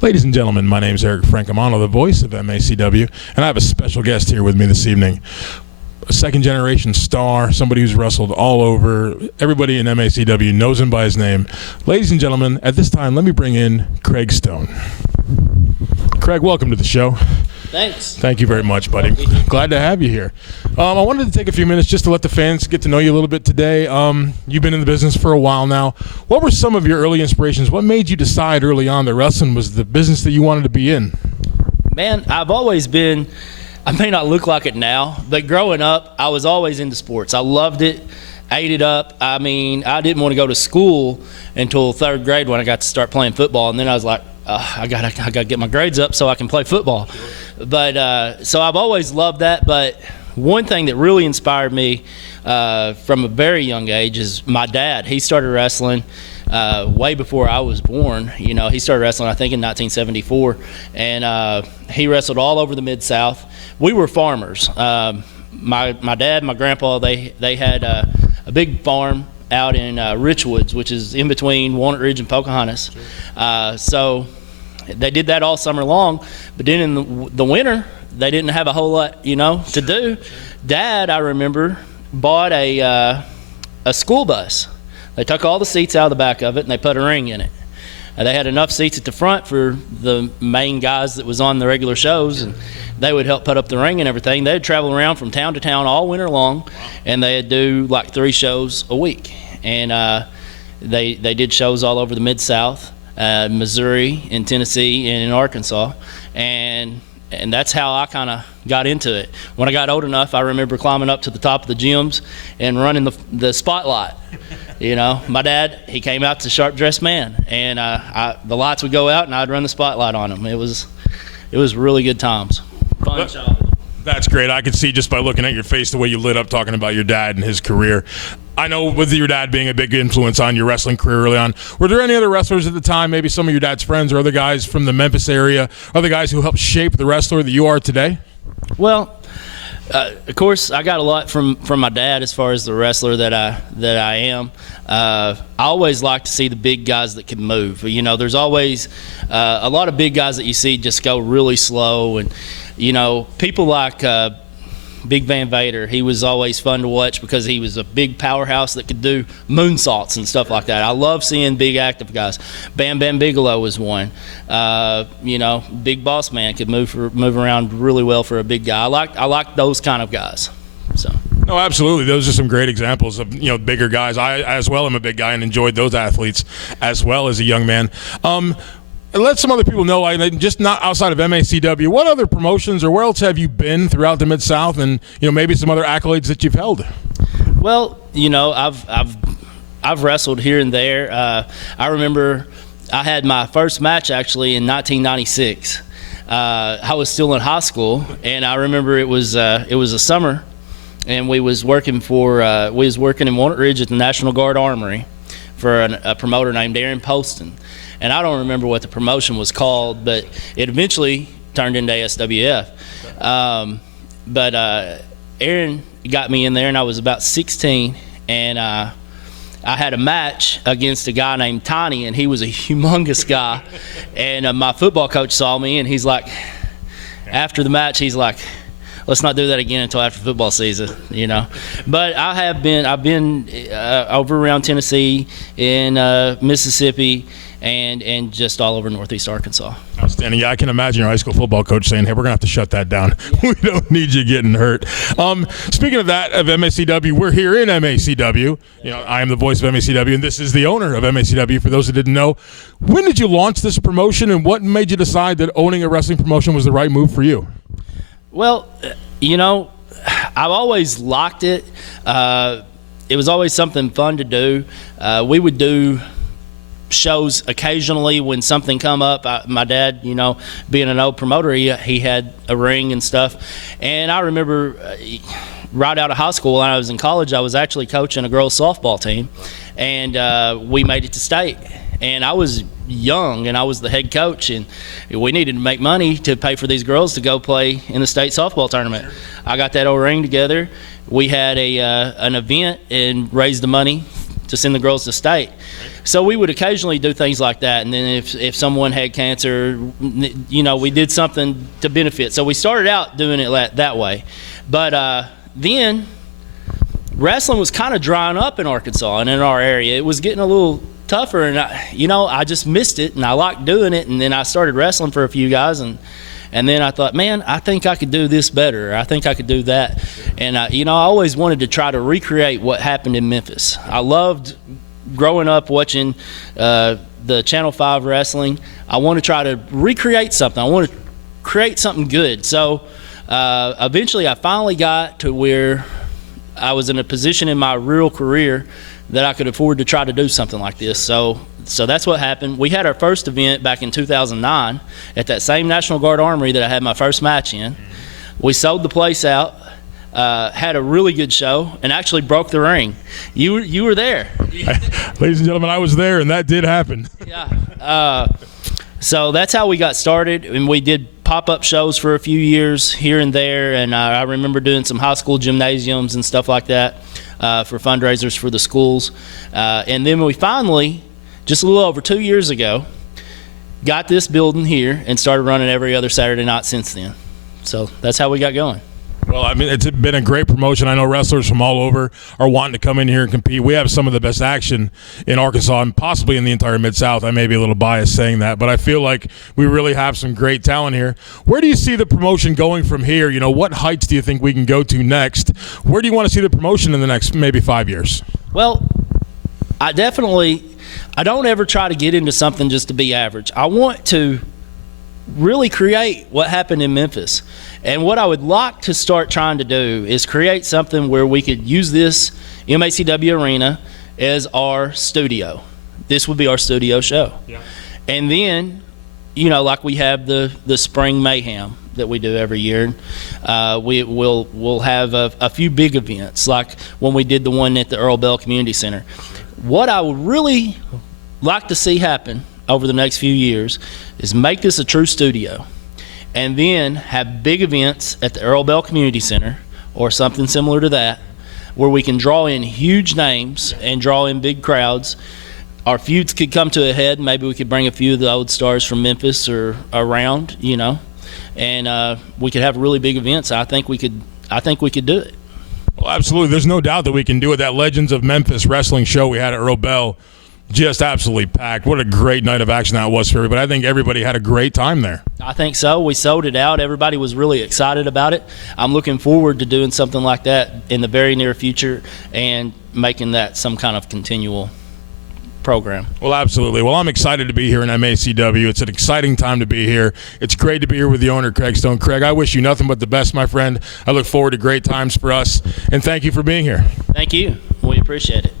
Ladies and gentlemen, my name is Eric Francomano, the voice of MACW, and I have a special guest here with me this evening. A second-generation star, somebody who's wrestled all over. Everybody in MACW knows him by his name. Ladies and gentlemen, at this time, let me bring in Craig Stone. Craig, welcome to the show. Thanks. Thank you very much, buddy. Glad to have you here. I wanted to take a few minutes just to let the fans get to know you a little bit today. You've been in the business for a while now. What were some of your early inspirations? What made you decide early on that wrestling was the business that you wanted to be in? Man, I've always been, I may not look like it now, but growing up, I was always into sports. I loved it, ate it up. I mean, I didn't want to go to school until third grade when I got to start playing football, and then I was like, I gotta get my grades up so I can play football. But so I've always loved that. But one thing that really inspired me from a very young age is my dad. He started wrestling way before I was born. You know, he started wrestling I think in 1974, and he wrestled all over the Mid-South. We were farmers. My dad, my grandpa, they had a big farm out in Richwoods, which is in between Walnut Ridge and Pocahontas. So they did that all summer long, but then in the winter, they didn't have a whole lot, you know, to do. Dad, I remember, bought a school bus. They took all the seats out of the back of it and they put a ring in it. They had enough seats at the front for the main guys that was on the regular shows, and they would help put up the ring and everything. They'd travel around from town to town all winter long, and they'd do like 3 shows a week. And they did shows all over the Mid-South, Missouri, in Tennessee, and in Arkansas. And that's how I kind of got into it. When I got old enough, I remember climbing up to the top of the gyms and running the spotlight. You know, my dad, he came out to Sharp Dressed Man, and the lights would go out, and I'd run the spotlight on him. It was really good times. Fun childhood. That's great. I could see just by looking at your face the way you lit up talking about your dad and his career. I know with your dad being a big influence on your wrestling career early on, were there any other wrestlers at the time, maybe some of your dad's friends or other guys from the Memphis area, other guys who helped shape the wrestler that you are today? Well, of course, I got a lot from my dad as far as the wrestler that I am. I always like to see the big guys that can move. You know, there's always a lot of big guys that you see just go really slow, and you know, people like Big Van Vader. He was always fun to watch because he was a big powerhouse that could do moonsaults and stuff like that. I love seeing big active guys. Bam Bam Bigelow was one. You know, Big Boss Man could move around really well for a big guy. I like those kind of guys. So. No, absolutely. Those are some great examples of, you know, bigger guys. I as well am a big guy and enjoyed those athletes as well as a young man. Let some other people know, just not outside of MACW, what other promotions or where else have you been throughout the Mid-South, and you know, maybe some other accolades that you've held? Well, you know, I've wrestled here and there. I remember I had my first match actually in 1996. I was still in high school, and I remember it was a summer, and we was working in Walnut Ridge at the National Guard Armory for a promoter named Aaron Poston. And I don't remember what the promotion was called, but it eventually turned into ASWF. But Aaron got me in there, and I was about 16, and I had a match against a guy named Tiny, and he was a humongous guy. And my football coach saw me, and he's like, after the match, he's like, let's not do that again until after football season, you know. But I've been over around Tennessee, in Mississippi, and just all over Northeast Arkansas. Outstanding. Yeah, I can imagine your high school football coach saying, hey, we're going to have to shut that down. Yeah. We don't need you getting hurt. Speaking of that, of MACW, we're here in MACW. You know, I am the voice of MACW, and this is the owner of MACW, for those who didn't know. When did you launch this promotion, and what made you decide that owning a wrestling promotion was the right move for you? Well, you know, I've always liked it. It was always something fun to do. We would do shows occasionally when something come up. My dad, you know, being an old promoter, he had a ring and stuff. And I remember right out of high school, when I was in college, I was actually coaching a girls softball team, and we made it to state. And I was young, and I was the head coach, and we needed to make money to pay for these girls to go play in the state softball tournament. I got that old ring together. We had an event and raised the money to send the girls to state. So we would occasionally do things like that. And then if someone had cancer, we did something to benefit. So we started out doing it that way. But then wrestling was kind of drying up in Arkansas and in our area. It was getting a little tougher, and I just missed it, and I liked doing it. And then I started wrestling for a few guys, and then I thought, man, I think I could do this better. I think I could do that. And I always wanted to try to recreate what happened in Memphis. I loved growing up watching the Channel 5 wrestling. I want to try to recreate something. I want to create something good. So eventually I finally got to where I was in a position in my real career that I could afford to try to do something like this. So that's what happened. We had our first event back in 2009 at that same National Guard Armory that I had my first match in. We sold the place out, had a really good show, and actually broke the ring. You were there. Ladies and gentlemen, I was there, and that did happen. Yeah. So that's how we got started, and we did pop-up shows for a few years here and there, and I remember doing some high school gymnasiums and stuff like that for fundraisers for the schools. And then we finally, just a little over 2 years ago, got this building here and started running every other Saturday night since then. So that's how we got going. Well, I mean, it's been a great promotion. I know wrestlers from all over are wanting to come in here and compete. We have some of the best action in Arkansas and possibly in the entire Mid-South. I may be a little biased saying that, but I feel like we really have some great talent here. Where do you see the promotion going from here? What heights do you think we can go to next? Where do you want to see the promotion in the next maybe 5 years? Well, I don't ever try to get into something just to be average. I want to really create what happened in Memphis. And what I would like to start trying to do is create something where we could use this MACW arena as our studio. This would be our studio show. Yeah. And then, like we have the Spring Mayhem that we do every year. We'll have a few big events, like when we did the one at the Earl Bell Community Center. What I would really like to see happen over the next few years is make this a true studio, and then have big events at the Earl Bell Community Center or something similar to that, where we can draw in huge names and draw in big crowds. Our feuds could come to a head. Maybe we could bring a few of the old stars from Memphis or around, and we could have really big events. I think we could do it. Well, absolutely. There's no doubt that we can do it. That Legends of Memphis wrestling show we had at Earl Bell, just absolutely packed. What a great night of action that was for everybody. I think everybody had a great time there. I think so. We sold it out. Everybody was really excited about it. I'm looking forward to doing something like that in the very near future and making that some kind of continual program. Well, absolutely. Well, I'm excited to be here in MACW. It's an exciting time to be here. It's great to be here with the owner, Craig Stone. Craig, I wish you nothing but the best, my friend. I look forward to great times for us, and thank you for being here. Thank you. We appreciate it.